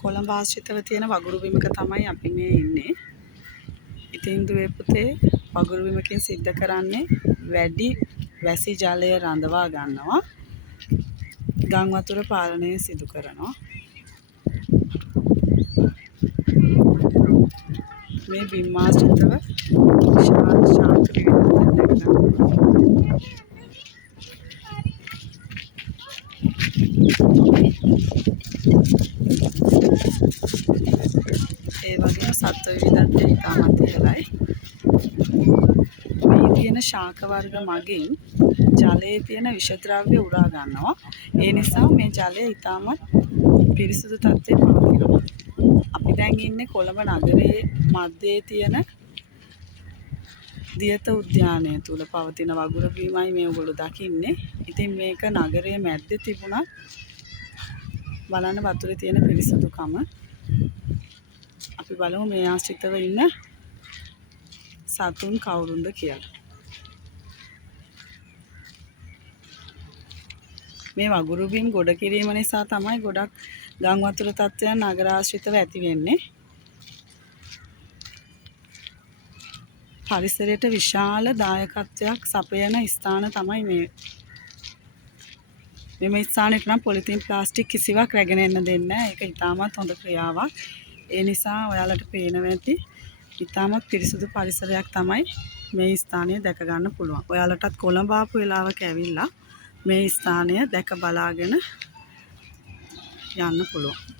කොළඹ ආශ්‍රිතව තියෙන වගුරු බිමක තමයි අපි මේ ඉන්නේ. ඉතින් දුවේ පුතේ වගුරු බිමකින් සිද්ධ කරන්නේ වැඩි වැසි ජලය රඳවා ගන්නවා. ගම් වතුර පාලනය සිදු කරනවා. මේ බිම් ආශ්‍රිතව විශාල ශාක ඒ වගේම සත්ව විවිධත්වය ඉතාමත් ඉහළයි. මේ තියෙන ශාක වර්ග මගින් ජලයේ තියෙන විෂද්‍රව්‍ය උරා ගන්නවා. ඒ නිසා මේ ජලය ඉතාමත් පිරිසිදු තත්ත්වයේ පවතිනවා. අපි දැන් ඉන්නේ කොළඹ නගරයේ මැදේ තියෙන දියත උද්‍යානය තුල පවතින වගුරු බිමයි මේ ඔයගොල්ලෝ දකින්නේ. ඉතින් මේක නගරයේ මැද්දේ තිබුණත් බලන්න වතුරේ තියෙන පිරිසිදුකම. අපි බලමු මේ ආශ්‍රිතව ඉන්න සතුන් කවුරුන්ද කියලා. මේ වගුරු බිම් ගොඩ කිරීම නිසා තමයි ගොඩක් ගම් වතුර තත්ත්වයන් නගර ආශ්‍රිතව ඇති වෙන්නේ. පරිසරයට විශාල දායකත්වයක් සපයන ස්ථාන තමයි මේ. මෙම ස්ථානෙට නම් පොලිතින් ප්ලාස්ටික් කිසිවක් රැගෙන එන්න දෙන්නේ නැහැ. ඒක ඉතාමත් හොඳ ක්‍රියාවක්. ඒ නිසා ඔයාලට පේනවා ඇති ඉතාමත් පිරිසිදු පරිසරයක් තමයි මේ ස්ථානය දැක ගන්න පුළුවන්. ඔයාලටත් කොළඹ ආපු වෙලාවක ඇවිල්ලා මේ ස්ථානය දැක බලාගෙන යන්න පුළුවන්.